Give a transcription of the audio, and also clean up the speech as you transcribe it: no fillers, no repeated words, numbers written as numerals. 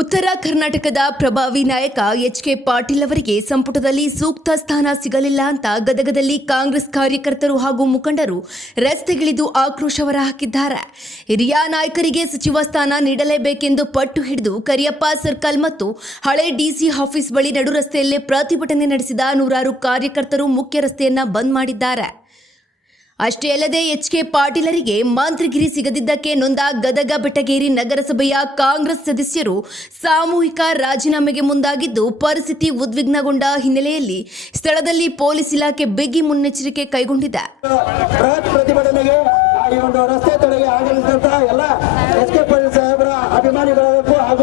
ಉತ್ತರ ಕರ್ನಾಟಕದ ಪ್ರಭಾವಿ ನಾಯಕ ಎಚ್.ಕೆ. ಪಾಟೀಲ್ ಅವರಿಗೆ ಸಂಪುಟದಲ್ಲಿ ಸೂಕ್ತ ಸ್ಥಾನ ಸಿಗಲಿಲ್ಲ ಅಂತ ಗದಗದಲ್ಲಿ ಕಾಂಗ್ರೆಸ್ ಕಾರ್ಯಕರ್ತರು ಹಾಗೂ ಮುಖಂಡರು ರಸ್ತೆಗಿಳಿದು ಆಕ್ರೋಶ ಹೊರಹಾಕಿದ್ದಾರೆ. ಹಿರಿಯ ನಾಯಕರಿಗೆ ಸಚಿವ ಸ್ಥಾನ ನೀಡಲೇಬೇಕೆಂದು ಪಟ್ಟು ಹಿಡಿದು ಕರಿಯಪ್ಪ ಸರ್ಕಲ್ ಮತ್ತು ಹಳೆ ಡಿಸಿ ಆಫೀಸ್ ಬಳಿ ನಡು ರಸ್ತೆಯಲ್ಲೇ ಪ್ರತಿಭಟನೆ ನಡೆಸಿದ ನೂರಾರು ಕಾರ್ಯಕರ್ತರು ಮುಖ್ಯ ರಸ್ತೆಯನ್ನ ಬಂದ್ ಮಾಡಿದ್ದಾರೆ. ಅಷ್ಟೇ ಅಲ್ಲದೆ ಎಚ್.ಕೆ. ಪಾಟೀಲರಿಗೆ ಮಂತ್ರಿಗಿರಿ ಸಿಗದಿದ್ದಕ್ಕೆ ನೊಂದ ಗದಗ ಬೆಟಗೇರಿ ನಗರಸಭೆಯ ಕಾಂಗ್ರೆಸ್ ಸದಸ್ಯರು ಸಾಮೂಹಿಕ ರಾಜೀನಾಮೆಗೆ ಮುಂದಾಗಿದ್ದು ಪರಿಸ್ಥಿತಿ ಉದ್ವಿಗ್ನಗೊಂಡ ಹಿನ್ನೆಲೆಯಲ್ಲಿ ಸ್ಥಳದಲ್ಲಿ ಪೊಲೀಸ್ ಇಲಾಖೆ ಬಿಗಿ ಮುನ್ನೆಚ್ಚರಿಕೆ ಕೈಗೊಂಡಿದೆ. ರಸ್ತೆ ತಡೆಗೆ ಆಗಮಿಸಿದಂತಹ ಎಲ್ಲ ಎಚ್.ಕೆ. ಪಾಟೀಲ್ ಸಾಹೇಬರ ಅಭಿಮಾನಿಗಳಾಗಬೇಕು ಹಾಗೂ